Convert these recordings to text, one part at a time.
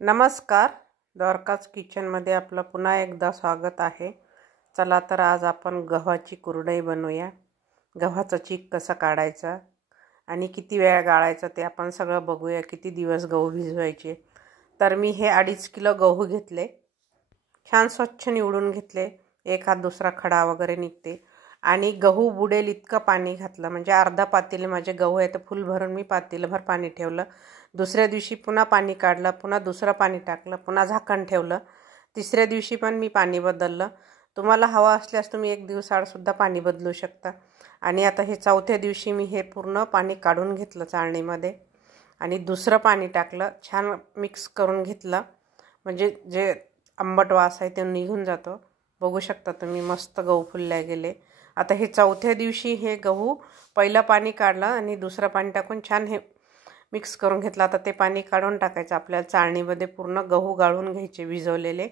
नमस्कार. द्वारकाच किचनमध्ये आपलं पुन्हा एकदा स्वागत आहे. चला तर आज आपण गव्हाची कुरडई बनवूया. गव्हाचं चीक कसं काढायचा आणि किती वेळ गाळायचा ते आपण सगळं बघूया. किती दिवस गहू भिजवायचे. तर मी हे 2.5 किलो गहू घेतले. छान स्वच्छ निवडून घेतले. एक हात दुसरा खडा वगैरे निघते. आणि गहू बुडेल इतकं पाणी घातलं, म्हणजे अर्धा पातेले माझे गहू आहे तर फुल भरून मी पातेलभर पाणी ठेवलं. दुसऱ्या दिवशी पुन्हा पाणी काढलं, पुन्हा दुसरं पाणी टाकलं, पुन्हा झाकण ठेवलं. तिसऱ्या दिवशी पण मी पाणी बदललं. तुम्हाला हवा असल्यास तुम्ही एक दिवसाआडसुद्धा पाणी बदलू शकता. आणि आता हे चौथ्या दिवशी मी हे पूर्ण पाणी काढून घेतलं चाळणीमध्ये आणि दुसरं पाणी टाकलं. छान मिक्स करून घेतलं, म्हणजे जे आंबट वास आहे ते निघून जातो. बघू शकता तुम्ही, मस्त गहू फुलले गेले. आता हे चौथ्या दिवशी हे गहू पहिलं पाणी काढलं आणि दुसरं पाणी टाकून छान हे मिक्स करून घेतलं. आता ते पाणी काढून टाकायचं. आपल्याला चाळणीमध्ये पूर्ण गहू गाळून घ्यायचे भिजवलेले.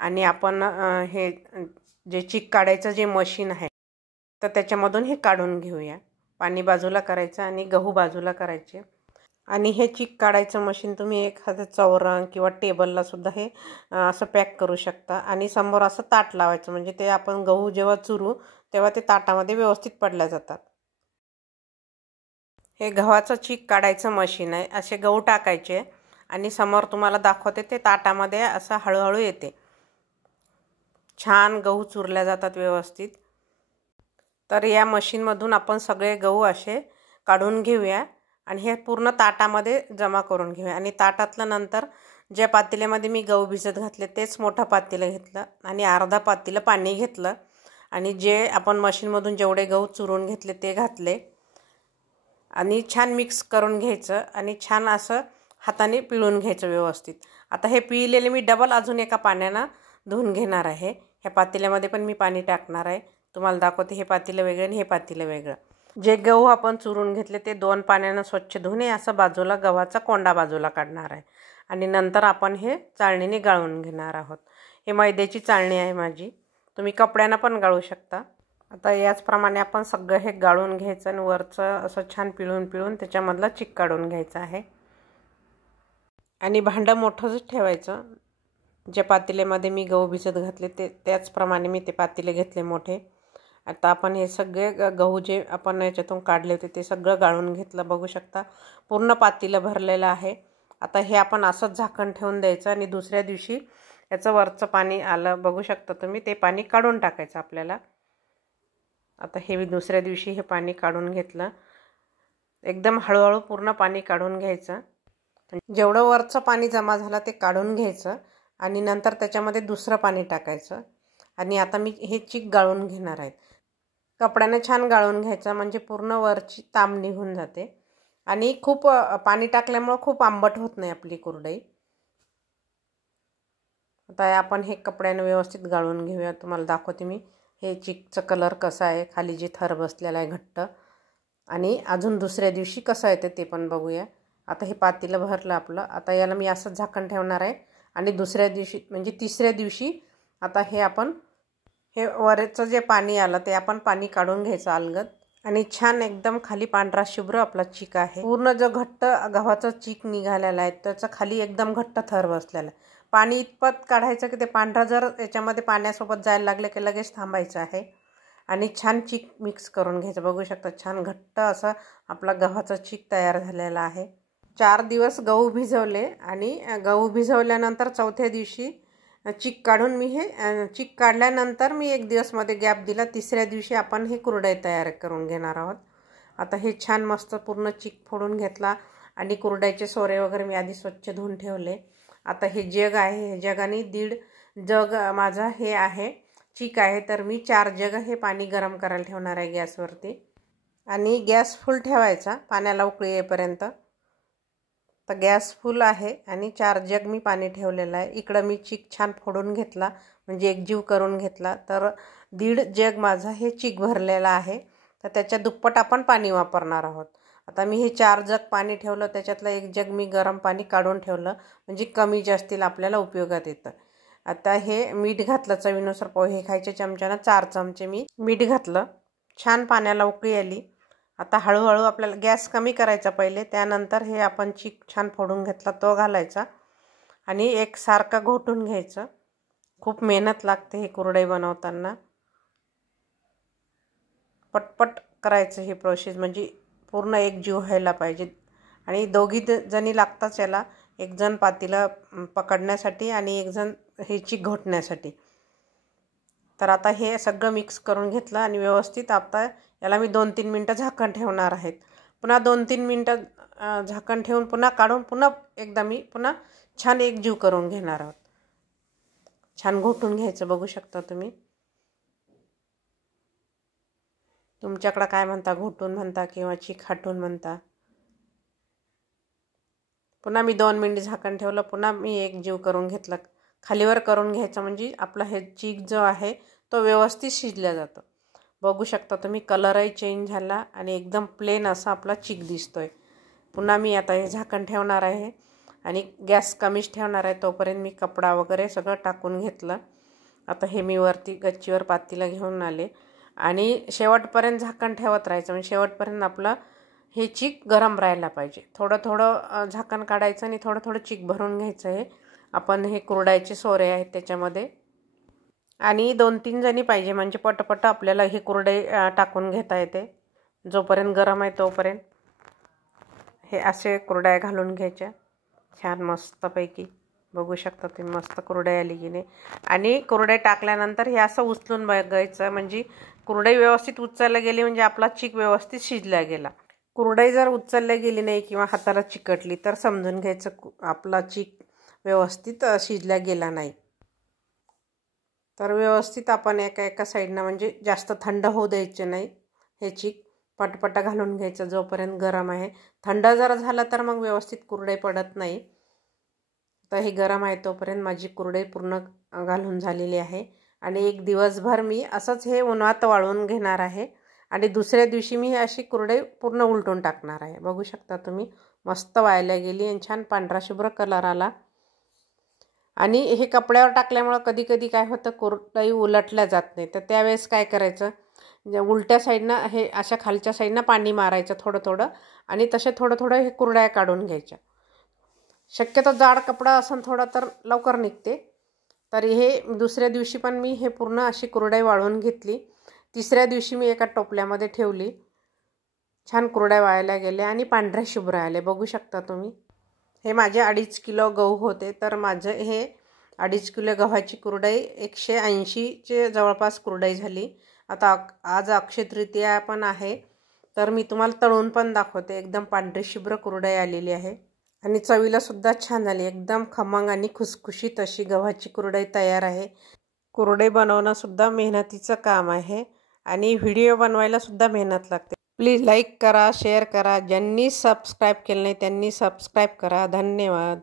आणि आपण हे जे चीक काढायचं जे मशीन आहे तर त्याच्यामधून हे काढून घेऊया. पाणी बाजूला करायचं आणि गहू बाजूला करायचे. आणि हे चीक काढायचं मशीन तुम्ही एखाद्या चौरंग किंवा टेबलला सुद्धा हे असं पॅक करू शकता. आणि समोर असं ताट लावायचं, म्हणजे ते आपण गहू जेव्हा चुरू तेव्हा ते ताटामध्ये व्यवस्थित पडल्या जातात. हे गव्हाचं चीक काढायचं मशीन आहे. असे गहू टाकायचे आणि समोर तुम्हाला दाखवते ते ताटामध्ये असं हळूहळू येते. छान गहू चुरल्या जातात व्यवस्थित. तर या मशीनमधून आपण सगळे गहू असे काढून घेऊया आणि हे पूर्ण ताटामध्ये जमा करून घेऊया. आणि ताटातलं नंतर ज्या पातेल्यामध्ये मी गहू भिजत घातले तेच मोठं पातेलं घेतलं आणि अर्धा पातेलं पाणी घेतलं. आणि जे आपण मशीनमधून जेवढे गहू चुरून घेतले ते घातले आणि छान मिक्स करून घ्यायचं आणि छान असं हाताने पिळून घ्यायचं व्यवस्थित. आता हे पिळलेले मी डबल अजून एका पाण्यानं धुवून घेणार आहे. ह्या पातेल्यामध्ये पण मी पाणी टाकणार आहे. तुम्हाला दाखवते, हे पातेलं वेगळं आणि हे पातेलं वेगळं. जे गहू आपण चुरून घेतले ते 2 पाण्यानं स्वच्छ धुणे असं बाजूला गव्हाचा कोंडा बाजूला काढणार आहे. आणि नंतर आपण हे चाळणीने गाळून घेणार आहोत. हे मैद्याची चाळणी आहे माझी, तुम्ही कपड्यानं पण गाळू शकता. आता याचप्रमाणे आपण सगळं हे गाळून घ्यायचं आणि वरचं असं छान पिळून त्याच्यामधला चीक काढून घ्यायचा आहे. आणि भांडं मोठंच ठेवायचं. ज्या पातेल्यामध्ये मी गहू भिजत घातले त्याचप्रमाणे मी ते पातेले घेतले मोठे. आता आपण हे सगळे गहू जे आपण याच्यातून काढले होते ते सगळं गाळून घेतलं. बघू शकता पूर्ण पातेलं भरलेलं आहे. आता हे आपण असंच झाकण ठेवून द्यायचं आणि दुसऱ्या दिवशी याचं वरचं पाणी आलं, बघू शकता तुम्ही, ते पाणी काढून टाकायचं आपल्याला. आता हे मी दुसऱ्या दिवशी हे पाणी काढून घेतलं. एकदम हळूहळू पूर्ण पाणी काढून घ्यायचं. जेवढं वरचं पाणी जमा झालं ते काढून घ्यायचं आणि नंतर त्याच्यामध्ये दुसरं पाणी टाकायचं. आणि आता मी हे चीक गाळून घेणार आहे. कपड्याने छान गाळून घ्यायचं, म्हणजे पूर्ण वरची ताम निघून जाते. आणि खूप पाणी टाकल्यामुळं खूप आंबट होत नाही आपली कुरडई. आता आपण हे कपड्याने व्यवस्थित गाळून घेऊया. तुम्हाला दाखवते मी हे चिकचं कलर कसं आहे, खाली जे थर बसलेला आहे घट्ट. आणि अजून दुसऱ्या दिवशी कसं येते ते पण बघूया. आता हे पातेलं भरलं आपलं. आता याला मी असंच झाकण ठेवणार आहे आणि दुसऱ्या दिवशी म्हणजे तिसऱ्या दिवशी आता हे आपण हे वरचं जे पाणी आलं ते आपण पाणी काढून घ्यायचं अलगद. आणि छान एकदम खाली पांढरा शुभ्र आपला चीक आहे. पूर्ण जो घट्ट गव्हाचा चीक निघालेला आहे त्याचा खाली एकदम घट्ट थर बसलेला आहे. पाणी इतपत काढायचं की ते पांढरा जर याच्यामध्ये पाण्यासोबत जायला लागले की लगेच थांबायचं आहे. आणि छान चीक मिक्स करून घ्यायचं. बघू शकता छान घट्ट असं आपला गव्हाचा चीक तयार झालेला आहे. 4 दिवस गहू भिजवले आणि गहू भिजवल्यानंतर चौथ्या दिवशी चीक काढून मी हे चीक काढल्यानंतर मी 1 दिवस मध्ये गॅप दिला. तिसऱ्या दिवशी आपण हे कुरडई तयार करून घेणार आहोत. आता हे छान मस्त पूर्ण चीक फोडून घेतला आणि कुरडईचे सोरे वगैरे मी आधी स्वच्छ धुवून ठेवले. आता हे जग आहे, हे जगाने 1.5 जग माझा हे आहे चीक आहे. तर मी 4 जग हे पाणी गरम करायला ठेवणार आहे गॅसवरती. आणि गॅस फुल ठेवायचा पाण्याला उकळी येईपर्यंत. तर गॅस फुल आहे आणि 4 जग मी पाणी ठेवलेलं आहे. इकडं मी चीक छान फोडून घेतला, म्हणजे एकजीव करून घेतला. तर 1.5 जग माझा हे चीक भरलेला आहे. तर त्याच्या दुप्पट आपण पाणी वापरणार आहोत. आता मी हे 4 जग पाणी ठेवलं, त्याच्यातलं 1 जग मी गरम पाणी काढून ठेवलं, म्हणजे कमी जास्तीला आपल्याला उपयोगात येतं. आता हे मीठ घातलं चवीनुसार. पोहे खायच्या चमच्यानं 4 चमचे मी मीठ घातलं. छान पाण्याला उकळी आली. आता हळूहळू आपल्याला गॅस कमी करायचा पहिले, त्यानंतर हे आपण चीक छान फोडून घेतला तो घालायचा. आणि एकसारखं घोटून घ्यायचं. खूप मेहनत लागते हे कुरडई बनवताना. पटपट करायचं ही प्रोसेस, म्हणजे पूर्ण एकजीव व्हायला पाहिजे. आणि दोघी जणी लागताच याला, एक जण पातीला पकडण्यासाठी आणि एक जण हे चीक घोटण्यासाठी. तर आता हे सगळं मिक्स करून घेतलं आणि व्यवस्थित आता याला मी 2-3 मिनटं झाकण ठेवणार आहेत. पुन्हा 2-3 मिनटं झाकण ठेवून पुन्हा काढून पुन्हा एकदा मी पुन्हा छान एकजीव करून घेणार आहोत. छान घोटून घ्यायचं. बघू शकता तुम्ही. तुमच्याकडं काय म्हणता, घोटून म्हणता किंवा चीक हाटून म्हणता. पुन्हा मी 2 मिनिट झाकण ठेवलं. पुन्हा मी एकजीव करून घेतलं. खालीवर करून घ्यायचं, म्हणजे आपला हे चीक जो आहे तो व्यवस्थित शिजला जातो. बघू शकता तुम्ही, कलरही चेंज झाला आणि एकदम प्लेन असा आपला चीक दिसतोय. पुन्हा मी आता हे झाकण ठेवणार आहे आणि गॅस कमीच ठेवणार आहे. तोपर्यंत मी कपडा वगैरे सगळं टाकून घेतलं. आता हे मी वरती गच्चीवर पातीला घेऊन आले आणि शेवटपर्यंत झाकण ठेवत राहायचं, म्हणजे शेवटपर्यंत आपलं हे चीक गरम राहायला पाहिजे. थोडं थोडं झाकण काढायचं आणि थोडं थोडं चीक भरून घ्यायचं. हे आपण हे कुरडयाचे सोरे आहेत त्याच्यामध्ये. आणि 2-3 जणी पाहिजे, म्हणजे पटपट आपल्याला हे कुरडई टाकून घेता येते. जोपर्यंत गरम आहे तोपर्यंत हे असे कुरडया घालून घ्यायच्या छान मस्तपैकी. बघू शकता तुम्ही, मस्त कुरडई आली की नाही. आणि कुरडई टाकल्यानंतर हे असं उचलून बघायचं, म्हणजे कुरडई व्यवस्थित उचलल्या गेली म्हणजे आपला चीक व्यवस्थित शिजला गेला. कुरडई जर उचलल्या गेली नाही किंवा हाताला चिकटली तर समजून घ्यायचं आपला चीक व्यवस्थित शिजला गेला नाही. तर व्यवस्थित आपण एका साईडनं, म्हणजे जास्त थंड होऊ द्यायचे नाही. हे चीक पटपट घालून घ्यायचं जोपर्यंत गरम आहे. थंड जर झालं तर मग व्यवस्थित कुरडई पडत नाही. तर हे गरम आहे तोपर्यंत माझी कुरडई पूर्ण घालून झालेली आहे. आणि एक दिवसभर मी असंच हे उन्हात वाळवून घेणार आहे आणि दुसऱ्या दिवशी मी अशी कुरडई पूर्ण उलटून टाकणार आहे. बघू शकता तुम्ही, मस्त वाळल्या गेली आणि छान पांढरा शुभ्र कलर आला. आणि हे कपड्यावर टाकल्यामुळं कधी कधी काय होतं, कुरडई उलटल्या जात नाही. तर त्यावेळेस काय करायचं, उलट्या साईडनं हे अशा खालच्या साईडनं पाणी मारायचं थोडं थोडं आणि तसे थोडं थोडं हे कुरड्या काढून घ्यायच्या. शक्यतो जाड कपडा असेल थोडा तर लवकर निघते. तर हे दुसऱ्या दिवशी पण मी हे पूर्ण अशी कुरडई वाळवून घेतली. तिसऱ्या दिवशी मी एका टोपल्यामध्ये ठेवली. छान कुरड्या वाळल्या गेल्या आणि पांढऱ्या शुभ्र आले. बघू शकता तुम्ही. हे माझे 2.5 किलो गहू होते. तर माझं हे 2.5 किलो गव्हाची कुरडई 180चे जवळपास कुरडई झाली. आता आज अक्षय तृतीया पण आहे, तर मी तुम्हाला तळून पण दाखवते. एकदम पांढरी शुभ्र कुरडई आलेली आहे आणि चवीला सुद्धा छान झाली. एकदम खमंग आणि खुसखुशीत अशी गव्हाची कुरडई तयार आहे. कुरडई बनवणं सुद्धा मेहनतीचं काम आहे आणि व्हिडिओ बनवायला सुद्धा मेहनत लागते. प्लीज लाईक करा, शेअर करा. ज्यांनी सबस्क्राईब केलं नाही त्यांनी सबस्क्राईब करा. धन्यवाद.